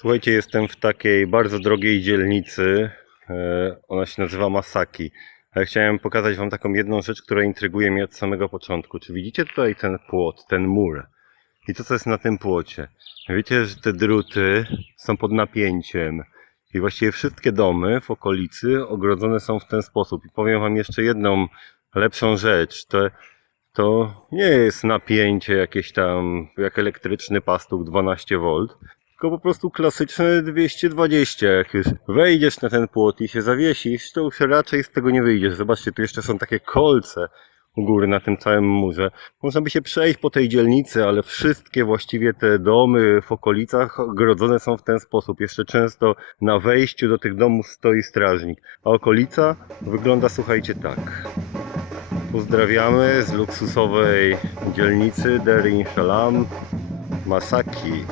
Słuchajcie, jestem w takiej bardzo drogiej dzielnicy. e, Ona się nazywa Masaki. Ale chciałem pokazać Wam taką jedną rzecz, która intryguje mnie od samego początku. Czy widzicie tutaj ten płot, ten mur? I to, co jest na tym płocie? Wiecie, że te druty są pod napięciem. I właściwie wszystkie domy w okolicy ogrodzone są w ten sposób. I powiem Wam jeszcze jedną lepszą rzecz. To, to nie jest napięcie jakieś tam, jak elektryczny pastuk 12V, tylko po prostu klasyczne 220. Jak już wejdziesz na ten płot i się zawiesisz, to już raczej z tego nie wyjdziesz. Zobaczcie, tu jeszcze są takie kolce u góry na tym całym murze. Można by się przejść po tej dzielnicy, ale wszystkie właściwie te domy w okolicach ogrodzone są w ten sposób. Jeszcze często na wejściu do tych domów stoi strażnik. A okolica wygląda, słuchajcie, tak. Pozdrawiamy z luksusowej dzielnicy Derin Shalam, Masaki.